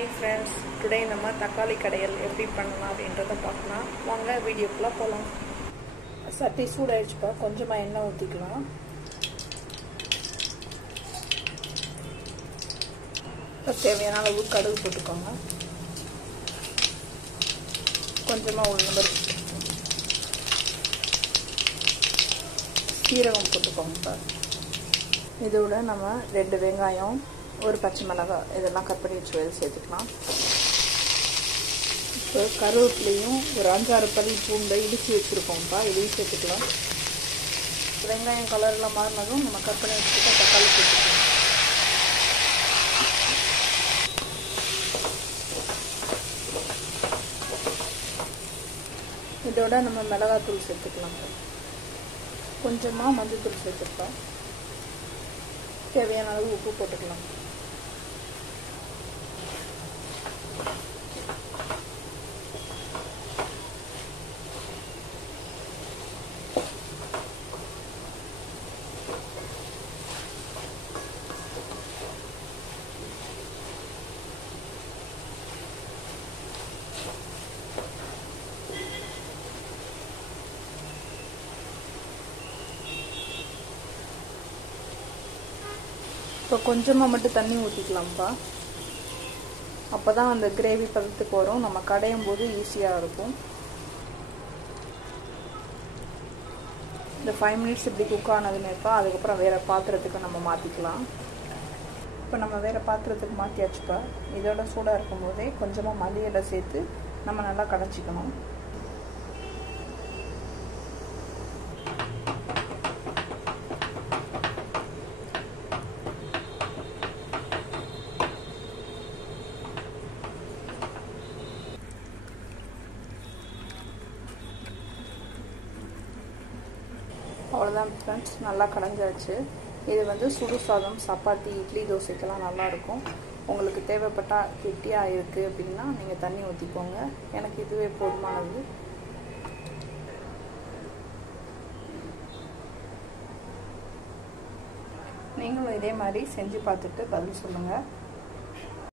Hi friends, today நம்ம தக்காளி கடையல் எப்படி பண்ணலாம் அப்படின்றத பார்க்கலாம். வாங்க வீடியோக்குள்ள போலாம். சட்டி சூடாயிடுச்சுப்பா, கொஞ்சமா எண்ணெய் ஊத்திக்கலாம். தேவையான அளவு கடுகு போட்டுக்கோங்க. கொஞ்சமா உளுந்தம்பருப்பு, சீரகம் போட்டுக்கோங்க. இதோட நம்ம 2 வெங்காயம், ஒரு பச்சை மிளகாய் இதெல்லாம் கட் பண்ணி வச்சு சேர்த்துக்கலாம். இப்போ கருவேப்பிலையும் ஒரு 5-6 பல்லி பூண்டை இடித்து வச்சுருக்கோம்ப்பா, இதையும் சேர்த்துக்கலாம். வெங்காயம் கலரில் மாறினதும் நம்ம கட் பண்ணி வச்சுக்கிட்ட தக்காளி சேர்த்துக்கலாம். இதோட நம்ம மிளகாத்தூள் சேர்த்துக்கலாம். கொஞ்சமாக மஞ்சள்தூள் சேர்த்துக்கலாம். தேவையான அளவு உப்பு போட்டுக்கலாம். இப்போ கொஞ்சமாக மட்டும் தண்ணி ஊற்றிக்கலாம்ப்பா. அப்போ தான் அந்த கிரேவி பதத்துக்கு வரும், நம்ம கடையும் போது ஈஸியாக இருக்கும். இந்த 5 மினிட்ஸ் இப்படி குக் ஆனதுமேப்பா, அதுக்கப்புறம் வேறு பாத்திரத்துக்கு நம்ம மாற்றிக்கலாம். இப்போ நம்ம வேறு பாத்திரத்துக்கு மாற்றியாச்சுப்பா. இதோட சூடாக இருக்கும் போதே கொஞ்சமாக மல்லி இலை சேர்த்து நம்ம நல்லா கடைச்சிக்கணும். அவ்வளோதான் ஃப்ரெண்ட்ஸ், நல்லா கடைஞ்சாச்சு. இது சுடு சாதம், சப்பாத்தி, இட்லி, தோசைக்கெல்லாம் நல்லாயிருக்கும். உங்களுக்கு தேவைப்பட்டால் கெட்டியாக இருக்குது அப்படின்னா நீங்கள் தண்ணி ஊற்றிக்கோங்க. எனக்கு இதுவே போதுமானது. நீங்களும் இதே மாதிரி செஞ்சு பார்த்துட்டு பதில் சொல்லுங்கள்.